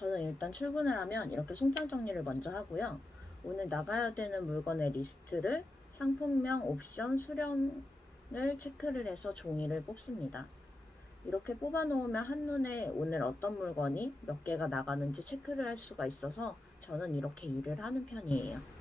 저는 일단 출근을 하면 이렇게 송장 정리를 먼저 하고요. 오늘 나가야 되는 물건의 리스트를 상품명, 옵션, 수령을 체크를 해서 종이를 뽑습니다. 이렇게 뽑아놓으면 한눈에 오늘 어떤 물건이 몇 개가 나가는지 체크를 할 수가 있어서 저는 이렇게 일을 하는 편이에요.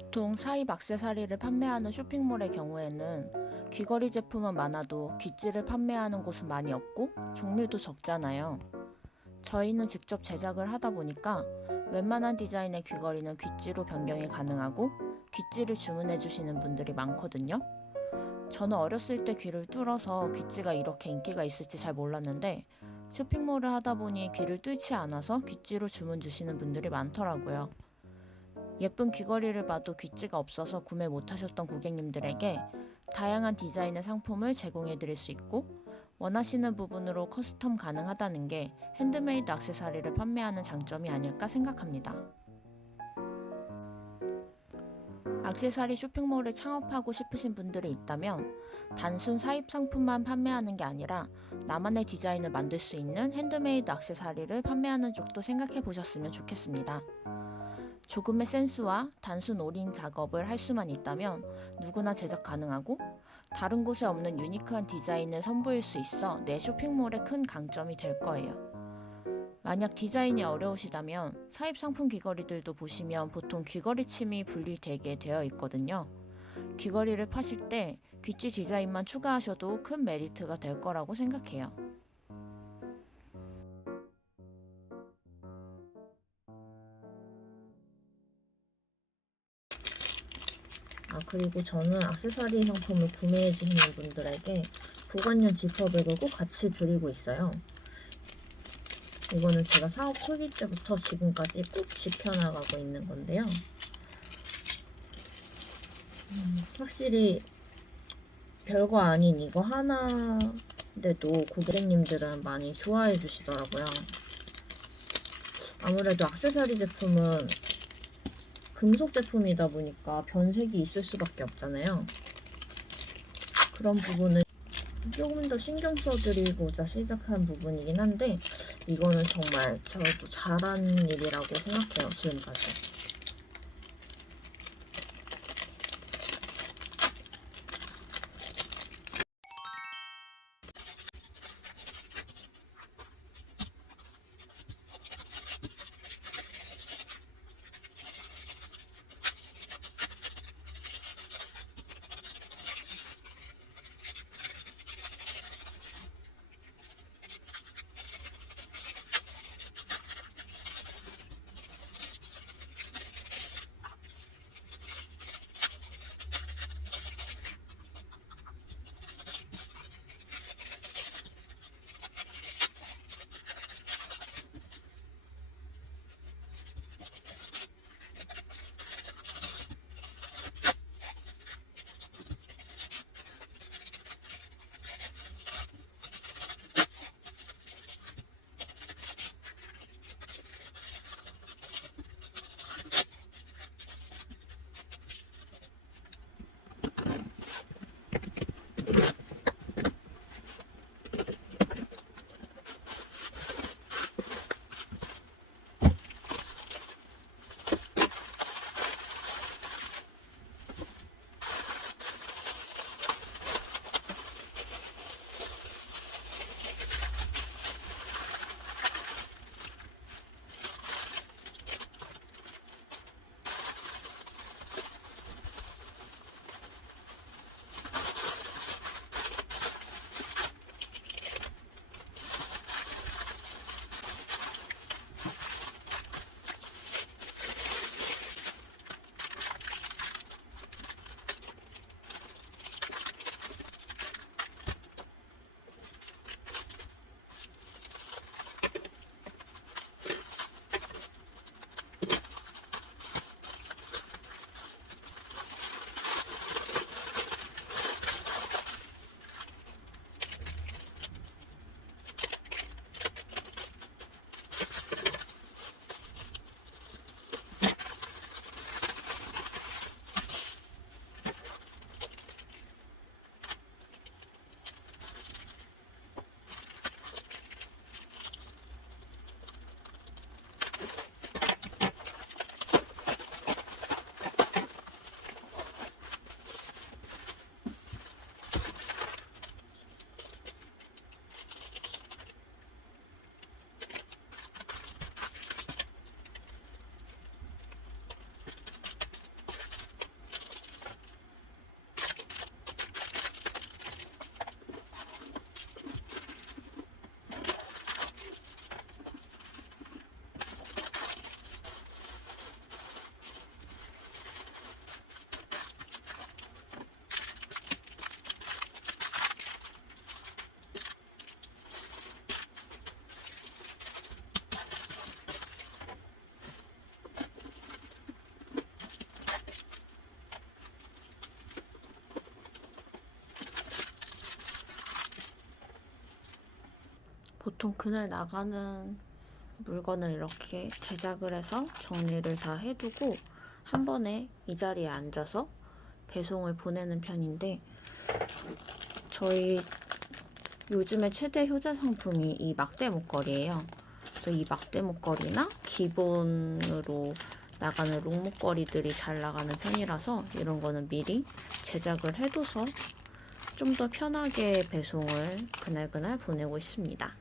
보통 사입 액세서리를 판매하는 쇼핑몰의 경우에는 귀걸이 제품은 많아도 귀찌를 판매하는 곳은 많이 없고 종류도 적잖아요. 저희는 직접 제작을 하다 보니까 웬만한 디자인의 귀걸이는 귀찌로 변경이 가능하고 귀찌를 주문해 주시는 분들이 많거든요. 저는 어렸을 때 귀를 뚫어서 귀찌가 이렇게 인기가 있을지 잘 몰랐는데 쇼핑몰을 하다 보니 귀를 뚫지 않아서 귀찌로 주문 주시는 분들이 많더라고요. 예쁜 귀걸이를 봐도 귀찌가 없어서 구매 못하셨던 고객님들에게 다양한 디자인의 상품을 제공해 드릴 수 있고 원하시는 부분으로 커스텀 가능하다는 게 핸드메이드 액세서리를 판매하는 장점이 아닐까 생각합니다. 액세서리 쇼핑몰을 창업하고 싶으신 분들이 있다면 단순 사입 상품만 판매하는 게 아니라 나만의 디자인을 만들 수 있는 핸드메이드 액세서리를 판매하는 쪽도 생각해 보셨으면 좋겠습니다. 조금의 센스와 단순 오링 작업을 할 수만 있다면 누구나 제작 가능하고 다른 곳에 없는 유니크한 디자인을 선보일 수 있어 내 쇼핑몰의 큰 강점이 될 거예요. 만약 디자인이 어려우시다면 사입 상품 귀걸이들도 보시면 보통 귀걸이 침이 분리되게 되어 있거든요. 귀걸이를 파실 때 귀찌 디자인만 추가하셔도 큰 메리트가 될 거라고 생각해요. 그리고 저는 액세서리 상품을 구매해 주시는 분들에게 보관용 지퍼백을 꼭 같이 드리고 있어요. 이거는 제가 사업 초기 때부터 지금까지 꼭 지켜나가고 있는 건데요. 음, 확실히 별거 아닌 이거 하나인데도 고객님들은 많이 좋아해 주시더라고요. 아무래도 액세서리 제품은 금속 제품이다 보니까 변색이 있을 수밖에 없잖아요. 그런 부분을 조금 더 신경 써드리고자 시작한 부분이긴 한데 이거는 정말 저도 잘한 일이라고 생각해요 지금까지. 보통 그날 나가는 물건을 이렇게 제작을 해서 정리를 다 해두고 한 번에 이 자리에 앉아서 배송을 보내는 편인데 저희 요즘에 최대 효자 상품이 이 막대 목걸이에요. 그래서 이 막대 목걸이나 기본으로 나가는 롱 목걸이들이 잘 나가는 편이라서 이런 거는 미리 제작을 해둬서 좀 더 편하게 배송을 그날그날 보내고 있습니다.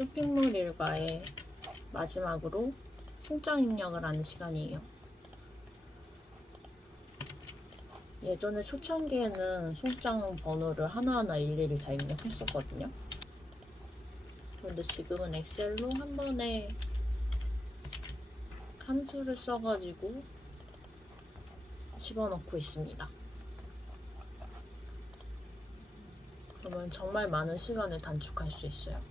쇼핑몰 일과의 마지막으로 송장 입력을 하는 시간이에요. 예전에 초창기에는 송장 번호를 하나하나 일일이 다 입력했었거든요. 그런데 지금은 엑셀로 한 번에 함수를 써가지고 집어넣고 있습니다. 그러면 정말 많은 시간을 단축할 수 있어요.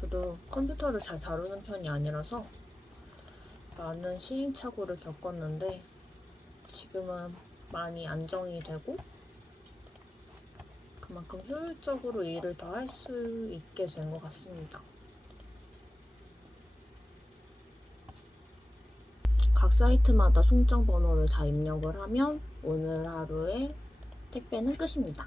저도 컴퓨터를 잘 다루는 편이 아니라서 많은 시행착오를 겪었는데 지금은 많이 안정이 되고 그만큼 효율적으로 일을 더 할 수 있게 된 것 같습니다. 각 사이트마다 송장 번호를 다 입력을 하면 오늘 하루의 택배는 끝입니다.